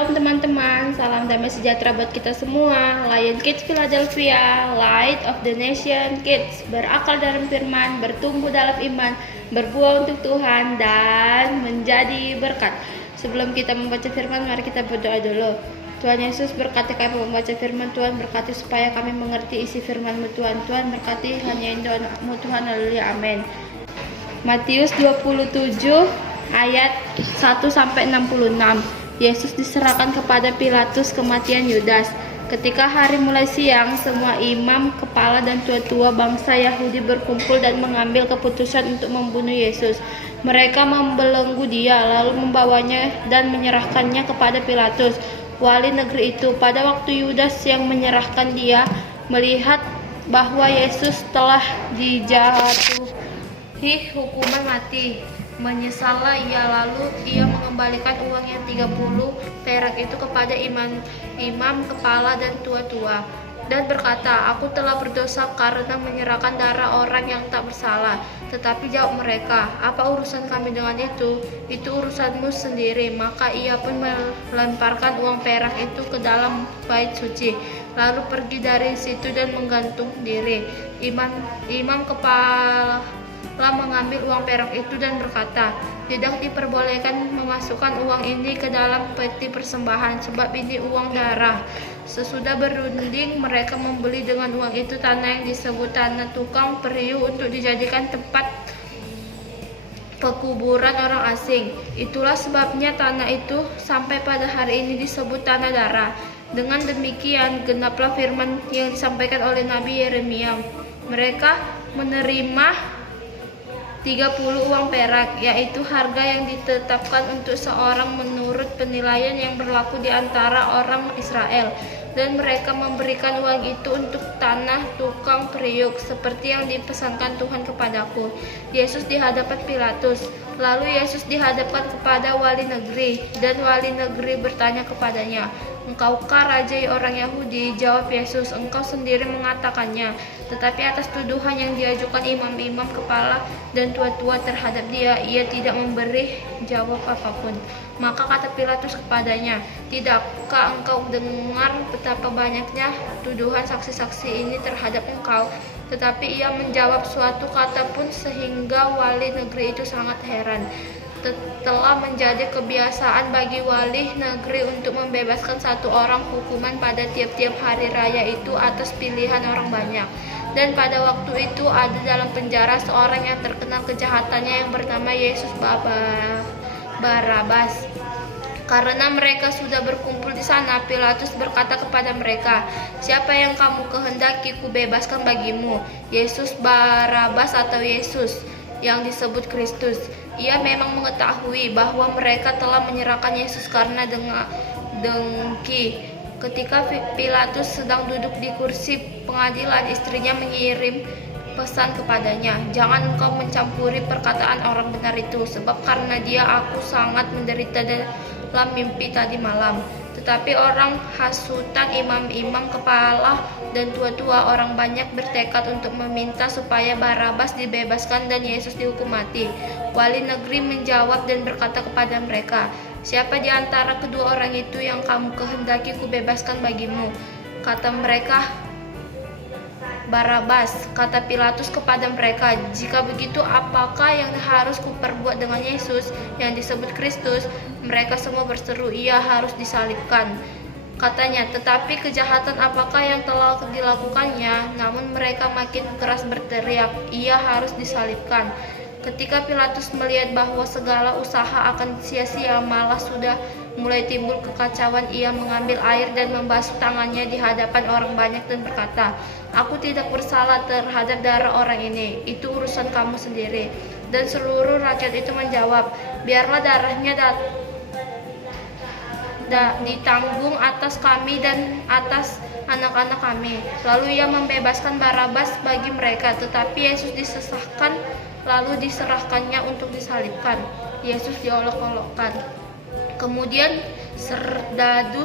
Shalom teman-teman, salam damai sejahtera buat kita semua. Lion Kids Philadelphia, Light of the Nation Kids, berakal dalam firman, bertumbuh dalam iman, berbuah untuk Tuhan, dan menjadi berkat. Sebelum kita membaca firman, mari kita berdoa dulu. Tuhan Yesus, berkati kami membaca firman Tuhan, berkati supaya kami mengerti isi firman-Mu Tuhan. Tuhan berkati hanya doa-Mu Tuhan, haleluya, amin. Matius 27 ayat 1-66. Yesus diserahkan kepada Pilatus, kematian Yudas. Ketika hari mulai siang, semua imam, kepala dan tua-tua bangsa Yahudi berkumpul dan mengambil keputusan untuk membunuh Yesus. Mereka membelenggu dia, lalu membawanya dan menyerahkannya kepada Pilatus, wali negeri itu. Pada waktu Yudas yang menyerahkan dia melihat bahwa Yesus telah dijatuhi hukuman mati, menyesallah ia, lalu ia mengembalikan uang yang 30 perak itu kepada imam, kepala dan tua-tua, dan berkata, "Aku telah berdosa karena menyerahkan darah orang yang tak bersalah." Tetapi jawab mereka, "Apa urusan kami dengan itu? Itu urusanmu sendiri." Maka ia pun melemparkan uang perak itu ke dalam bait suci, lalu pergi dari situ dan menggantung diri. Imam kepala mengambil uang perak itu dan berkata, "Tidak diperbolehkan memasukkan uang ini ke dalam peti persembahan, sebab ini uang darah." Sesudah berunding, mereka membeli dengan uang itu tanah yang disebut tanah tukang periuk untuk dijadikan tempat pekuburan orang asing. Itulah sebabnya tanah itu sampai pada hari ini disebut tanah darah. Dengan demikian genaplah firman yang disampaikan oleh Nabi Yeremia. Mereka menerima 30 uang perak, yaitu harga yang ditetapkan untuk seorang menurut penilaian yang berlaku di antara orang Israel, dan mereka memberikan uang itu untuk tanah tukang periuk, seperti yang dipesankan Tuhan kepadaku. Yesus di hadapan Pilatus. Lalu Yesus dihadapkan kepada wali negeri, dan wali negeri bertanya kepadanya, "Engkaukah raja orang Yahudi?" Jawab Yesus, "Engkau sendiri mengatakannya." Tetapi atas tuduhan yang diajukan imam-imam, kepala dan tua-tua terhadap dia, ia tidak memberi jawab apapun. Maka kata Pilatus kepadanya, "Tidakkah engkau dengar betapa banyaknya tuduhan saksi-saksi ini terhadap engkau?" Tetapi ia menjawab suatu kata pun, sehingga wali negeri itu sangat heran. Telah menjadi kebiasaan bagi wali negeri untuk membebaskan satu orang hukuman pada tiap-tiap hari raya itu atas pilihan orang banyak. Dan pada waktu itu ada dalam penjara seorang yang terkenal kejahatannya yang bernama Yesus Barabas. Karena mereka sudah berkumpul di sana, Pilatus berkata kepada mereka, "Siapa yang kamu kehendaki kubebaskan bagimu, Yesus Barabas atau Yesus yang disebut Kristus?" Ia memang mengetahui bahwa mereka telah menyerahkan Yesus karena dengki. Ketika Pilatus sedang duduk di kursi pengadilan, istrinya mengirim pesan kepadanya, "Jangan engkau mencampuri perkataan orang benar itu, sebab karena dia aku sangat menderita dalam mimpi tadi malam." Tetapi orang hasutan, imam-imam, kepala dan tua-tua orang banyak bertekad untuk meminta supaya Barabas dibebaskan dan Yesus dihukum mati. Wali negeri menjawab dan berkata kepada mereka, "Siapa di antara kedua orang itu yang kamu kehendaki kubebaskan bagimu?" Kata mereka, "Barabas." Kata Pilatus kepada mereka, "Jika begitu, apakah yang harus kuperbuat dengan Yesus yang disebut Kristus?" Mereka semua berseru, "Ia harus disalibkan." Katanya, "Tetapi kejahatan apakah yang telah dilakukannya?" Namun mereka makin keras berteriak, "Ia harus disalibkan." Ketika Pilatus melihat bahwa segala usaha akan sia-sia, malah sudah mulai timbul kekacauan, ia mengambil air dan membasuh tangannya di hadapan orang banyak dan berkata, "Aku tidak bersalah terhadap darah orang ini, itu urusan kamu sendiri." Dan seluruh rakyat itu menjawab, "Biarlah darahnya ditanggung atas kami dan atas anak-anak kami." Lalu ia membebaskan Barabas bagi mereka, tetapi Yesus disesahkan, lalu diserahkannya untuk disalibkan. Yesus diolok-olokkan. Kemudian serdadu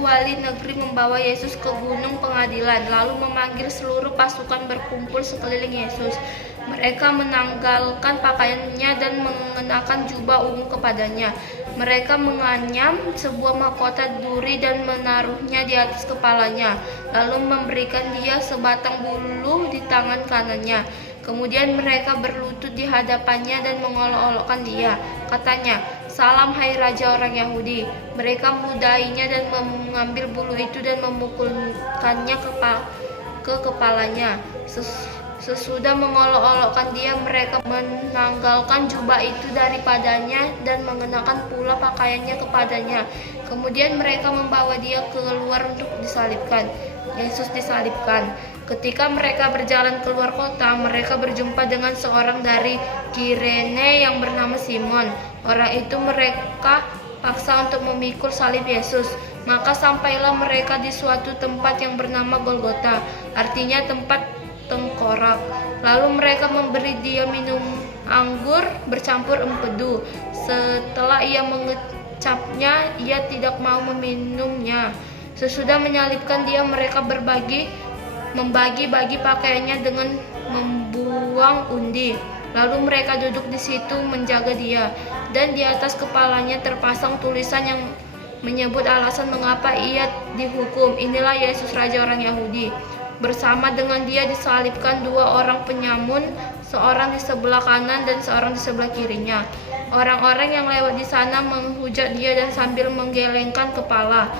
wali negeri membawa Yesus ke gunung pengadilan, lalu memanggil seluruh pasukan berkumpul sekeliling Yesus. Mereka menanggalkan pakaiannya dan mengenakan jubah ungu kepadanya. Mereka menganyam sebuah mahkota duri dan menaruhnya di atas kepalanya, lalu memberikan dia sebatang bulu di tangan kanannya. Kemudian mereka berlutut di hadapannya dan mengolok-olokkan dia. Katanya, "Salam hai Raja orang Yahudi." Mereka meludainya dan mengambil bulu itu dan memukulkannya ke kepalanya. Sesudah mengolok-olokkan dia, mereka menanggalkan jubah itu daripadanya dan mengenakan pula pakaiannya kepadanya. Kemudian mereka membawa dia keluar untuk disalibkan. Yesus disalibkan. Ketika mereka berjalan keluar kota, mereka berjumpa dengan seorang dari Kirene yang bernama Simon. Orang itu mereka paksa untuk memikul salib Yesus. Maka sampailah mereka di suatu tempat yang bernama Golgota, artinya tempat tengkorak. Lalu mereka memberi dia minum anggur bercampur empedu. Setelah ia mengecapnya, ia tidak mau meminumnya. Sesudah menyalibkan dia, mereka membagi-bagi pakaiannya dengan membuang undi. Lalu mereka duduk di situ menjaga dia, dan di atas kepalanya terpasang tulisan yang menyebut alasan mengapa ia dihukum. "Inilah Yesus Raja orang Yahudi." Bersama dengan dia disalibkan dua orang penyamun, seorang di sebelah kanan dan seorang di sebelah kirinya. Orang-orang yang lewat di sana menghujat dia dan sambil menggelengkan kepala.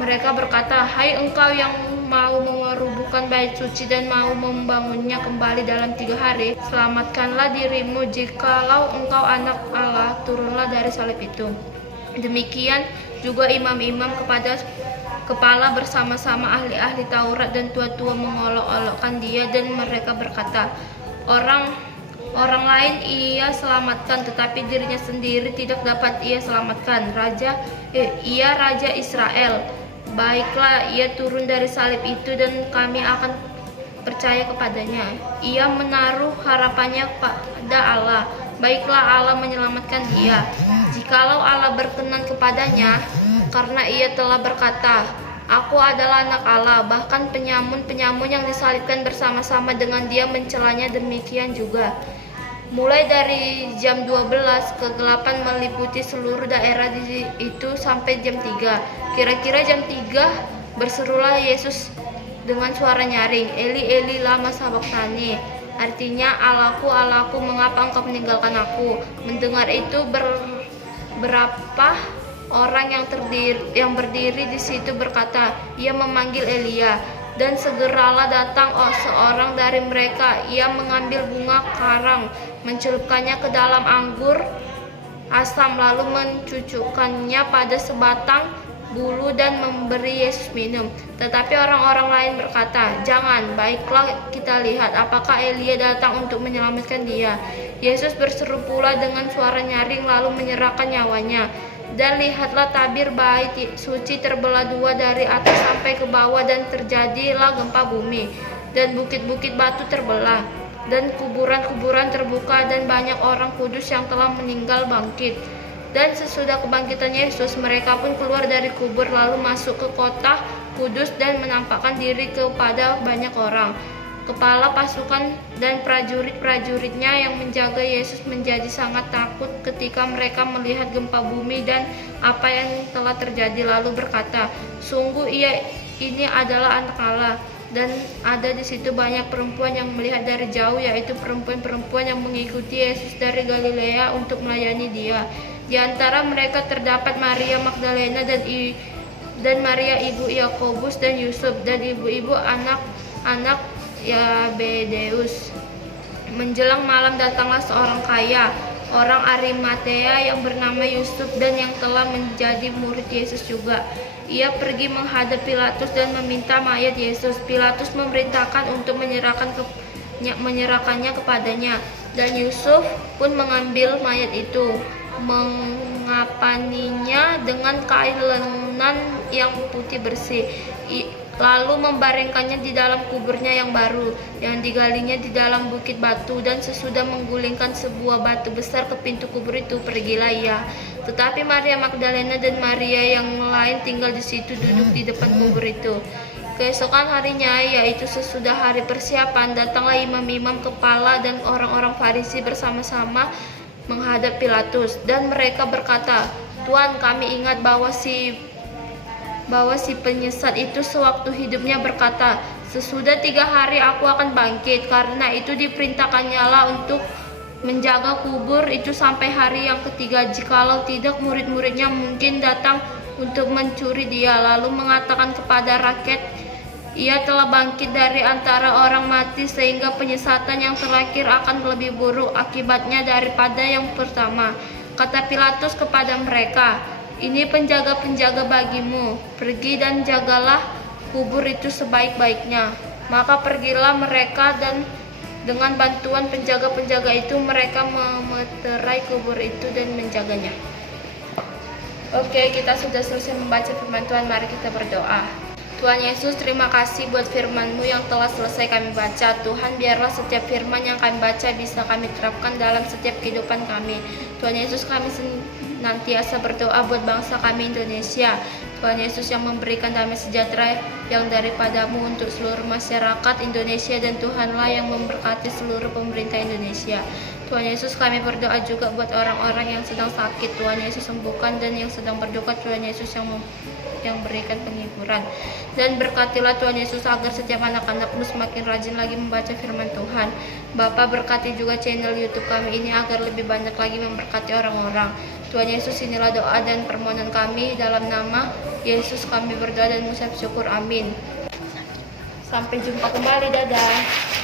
Mereka berkata, "Hai engkau yang mau merubuhkan bait suci dan mau membangunnya kembali dalam 3 hari, selamatkanlah dirimu. Jikalau engkau anak Allah, turunlah dari salib itu." Demikian juga imam-imam kepala bersama-sama ahli-ahli Taurat dan tua-tua mengolok-olokkan dia, dan mereka berkata, Orang lain ia selamatkan, tetapi dirinya sendiri tidak dapat ia selamatkan. Ia Raja Israel. Baiklah, ia turun dari salib itu dan kami akan percaya kepadanya. Ia menaruh harapannya pada Allah. Baiklah, Allah menyelamatkan dia. Jikalau Allah berkenan kepadanya, karena ia telah berkata, "Aku adalah anak Allah." Bahkan penyamun-penyamun yang disalibkan bersama-sama dengan dia mencelanya demikian juga. Mulai dari jam 12, kegelapan meliputi seluruh daerah itu sampai jam 3. Kira-kira jam 3 berserulah Yesus dengan suara nyaring, "Eli, Eli, lama sabachthani." Artinya, "Allahku, Allahku, mengapa engkau meninggalkan aku?" Mendengar itu berapa orang yang berdiri di situ berkata, "Ia memanggil Elia." Dan segeralah datang seorang dari mereka. Ia mengambil bunga karang, mencelupkannya ke dalam anggur asam, lalu mencucukkannya pada sebatang bulu dan memberi Yesus minum. Tetapi orang-orang lain berkata, "Jangan, baiklah kita lihat apakah Elia datang untuk menyelamatkan dia." Yesus berseru pula dengan suara nyaring lalu menyerahkan nyawanya. Dan lihatlah, tabir bait suci terbelah dua dari atas sampai ke bawah, dan terjadilah gempa bumi, dan bukit-bukit batu terbelah, dan kuburan-kuburan terbuka, dan banyak orang kudus yang telah meninggal bangkit. Dan sesudah kebangkitan Yesus, mereka pun keluar dari kubur lalu masuk ke kota kudus dan menampakkan diri kepada banyak orang. Kepala pasukan dan prajurit-prajuritnya yang menjaga Yesus menjadi sangat takut ketika mereka melihat gempa bumi dan apa yang telah terjadi, lalu berkata, "Sungguh ini adalah anak Allah." Dan ada di situ banyak perempuan yang melihat dari jauh, yaitu perempuan-perempuan yang mengikuti Yesus dari Galilea untuk melayani dia. Di antara mereka terdapat Maria Magdalena dan Maria ibu Yakobus dan Yusuf, dan ibu-ibu anak-anak Yabedeus. Menjelang malam datanglah seorang kaya, orang Arimatea yang bernama Yusuf dan yang telah menjadi murid Yesus juga. Ia pergi menghadap Pilatus dan meminta mayat Yesus. Pilatus memerintahkan untuk menyerahkannya kepadanya, dan Yusuf pun mengambil mayat itu, mengapaninya dengan kain lenan yang putih bersih, lalu membaringkannya di dalam kuburnya yang baru, yang digalinya di dalam bukit batu. Dan sesudah menggulingkan sebuah batu besar ke pintu kubur itu, pergilah ia. Tetapi Maria Magdalena dan Maria yang lain tinggal di situ, duduk di depan kubur itu. Keesokan harinya, yaitu sesudah hari persiapan, datanglah imam-imam kepala dan orang-orang Farisi bersama-sama menghadap Pilatus, dan mereka berkata, Tuhan, kami ingat bahwa si penyesat itu sewaktu hidupnya berkata, sesudah 3 hari aku akan bangkit. Karena itu diperintahkannya lah untuk menjaga kubur itu sampai hari yang ketiga. Jikalau tidak, murid-muridnya mungkin datang untuk mencuri dia, lalu mengatakan kepada rakyat, ia telah bangkit dari antara orang mati, sehingga penyesatan yang terakhir akan lebih buruk akibatnya daripada yang pertama. Kata Pilatus kepada mereka, ini penjaga-penjaga bagimu, pergi dan jagalah kubur itu sebaik-baiknya. Maka pergilah mereka, dan dengan bantuan penjaga-penjaga itu mereka memeterai kubur itu dan menjaganya. Oke, kita sudah selesai membaca firman Tuhan. Mari kita berdoa. Tuhan Yesus, terima kasih buat firman-Mu yang telah selesai kami baca. Tuhan, biarlah setiap firman yang kami baca bisa kami terapkan dalam setiap kehidupan kami. Tuhan Yesus, kami senantiasa berdoa buat bangsa kami Indonesia. Tuhan Yesus, yang memberikan damai sejahtera yang daripada-Mu untuk seluruh masyarakat Indonesia, dan Tuhanlah yang memberkati seluruh pemerintah Indonesia. Tuhan Yesus, kami berdoa juga buat orang-orang yang sedang sakit. Tuhan Yesus, sembuhkan, dan yang sedang berduka, Tuhan Yesus yang berikan penghiburan. Dan berkatilah Tuhan Yesus agar setiap anak-anak-Mu semakin rajin lagi membaca firman Tuhan. Bapa, berkati juga channel YouTube kami ini agar lebih banyak lagi memberkati orang-orang. Tuhan Yesus, inilah doa dan permohonan kami, dalam nama Yesus kami berdoa dan mengucap syukur, amin. Sampai jumpa kembali, dadah.